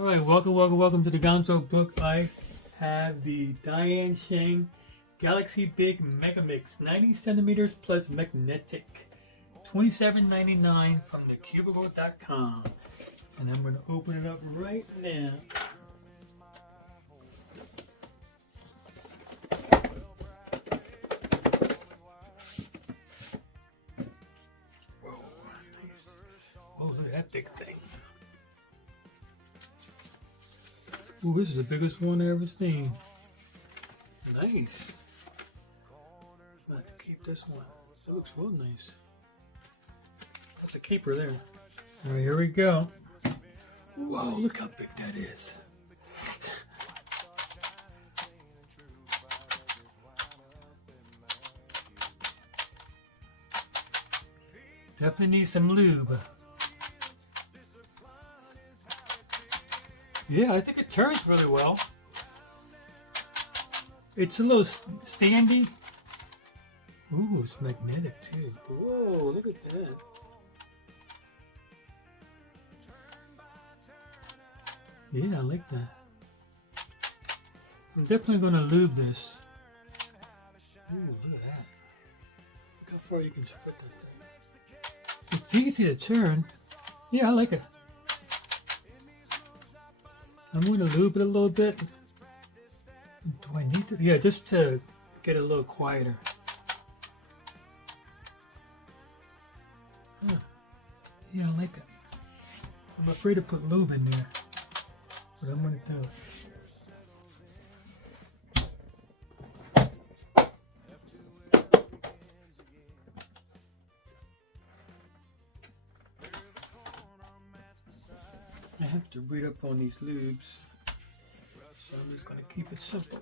Alright, welcome to the Gan Number book. I have the Dayan Shang Galaxy Megaminx 90 centimeters plus magnetic. $27.99 from thecubicle.com. And I'm going to open it up right now. Whoa, nice. Oh, look at that big thing. Ooh, this is the biggest one I've ever seen. Nice. I'm going to have to keep this one. That looks real nice. That's a keeper there. Alright, here we go. Whoa, look how big that is. Definitely need some lube. Yeah, I think it turns really well. It's a little sandy. Ooh, it's magnetic too. Whoa, look at that. Yeah, I like that. I'm definitely going to lube this. Ooh, look at that. Look how far you can spread that thing. It's easy to turn. Yeah, I like it. I'm going to lube it a little bit. Do I need to? Yeah, just to get it a little quieter. Huh. Yeah, I like it. I'm afraid to put lube in there, but I'm going to do it. I have to read up on these lubes, so I'm just going to keep it simple.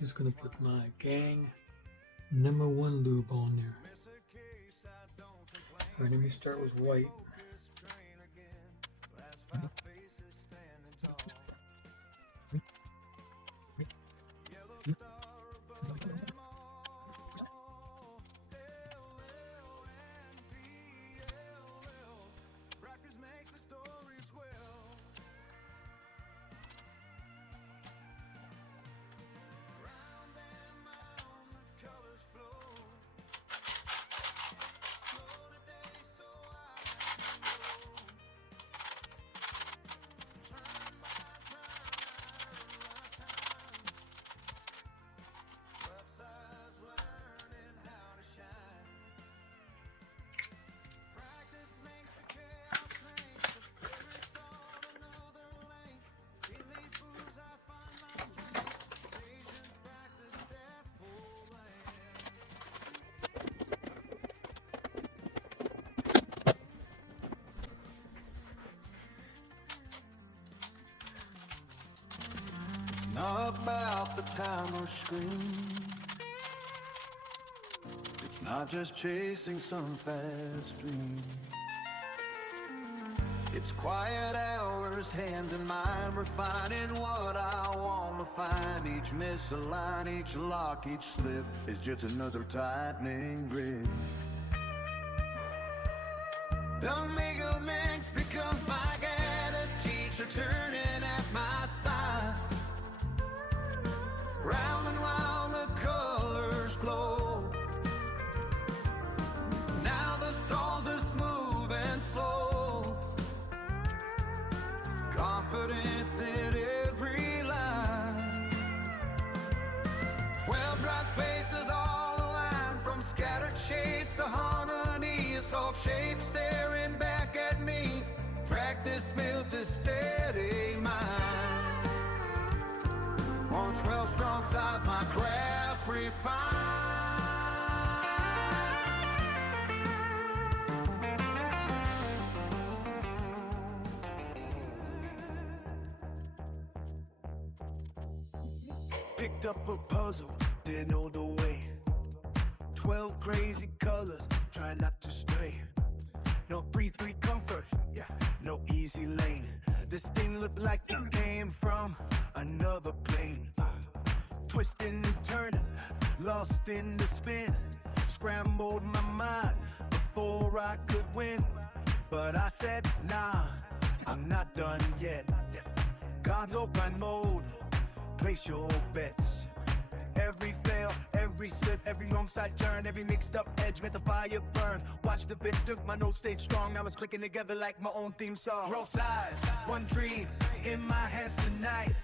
Just going to put my Gan Number 1 lube on there. Alright, let me start with white. Not about the time or screen. It's not just chasing some fast dream. It's quiet hours, hands in mind, refining what I want to find. Each misaligned, each lock, each slip is just another tightening grip. The Mega-Megaminx becomes my guide, a teacher turning at my side. Round and round the colors glow. Now the songs are smooth and slow. Confidence in every line. 12 bright faces all aligned, from scattered shades to harmony. A soft shape staring back at me. Practice built this steady mind. 112 strong size, my craft refined. Picked up a puzzle, didn't know the way. 12 crazy colors, try not to stray. No 3-3 comfort, yeah, no easy lane. This thing looked like it came from another plane. Twisting and turning, lost in the spin, scrambled my mind before I could win. But I said, nah, I'm not done yet. God's open mode, place your bets. Every fail, every slip, every long side turn, every mixed up edge, made the fire burn. Watch the bits, took my notes, stayed strong. I was clicking together like my own theme song. Roll sides, one dream in my hands tonight.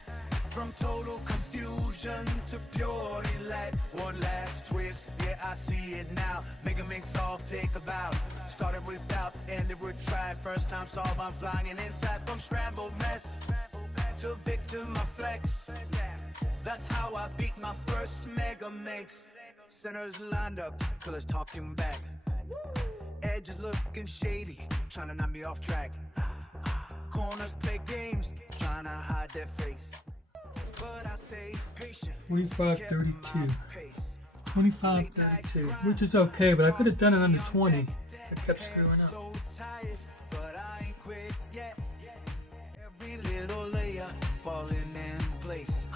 From total confusion to pure delight. One last twist, yeah, I see it now. Mega-Megaminx off, take a bow. Started with doubt, ended with try. First time solve, I'm flying inside. From scrambled mess to victim, I flex. That's how I beat my first Mega-Megaminx. Centers lined up, colors talking back. Edges looking shady, trying to knock me off track. Corners play games, trying to hide their face. But I stay patient. 25-32. 25-32, which is okay, but I could have done it under 20. I kept screwing up. So tired, but I ain't quit yet. Every little layer falling in place.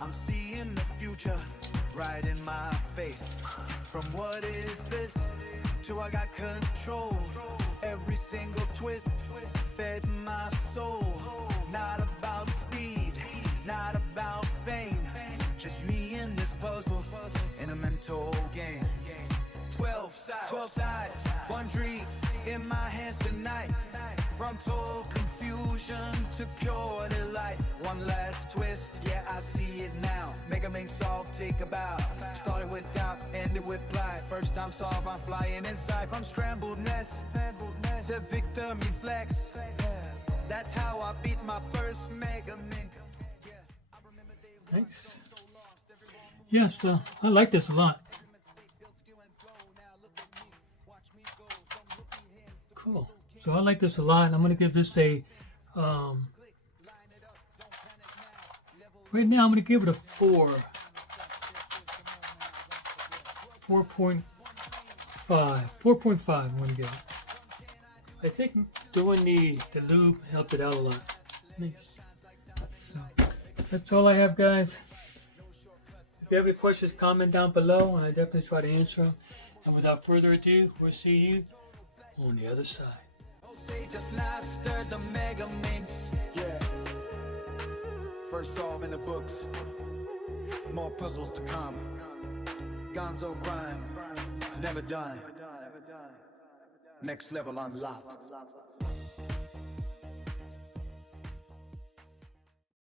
I'm seeing the future right in my face. From what is this to I got control. Every single twist fed my soul. Not about speed, not about fame. Just me in this puzzle in a mental game. 12 sides, one dream in my hands tonight. From total confusion to pure delight. One last twist, yeah, I see it now. Mega-Megaminx off, take a bow. Started with doubt, ended with pride. First time solve, I'm flying inside. From scrambled nest to victim reflex. That's how I beat my first Mega-Megaminx. Thanks. Yes, I like this a lot. Cool. So I like this a lot. I'm going to give this a, right now I'm going to give it a 4. 4.5. 4.5 I'm going to give it. I think doing the lube helped it out a lot. Nice. So that's all I have, guys. If you have any questions, comment down below, and I definitely try to answer them. And without further ado, we'll see you on the other side. Just mastered the Mega-Megaminx. Yeah. First solve in the books. More puzzles to come. Gonzo grind. Never done. Next level unlocked.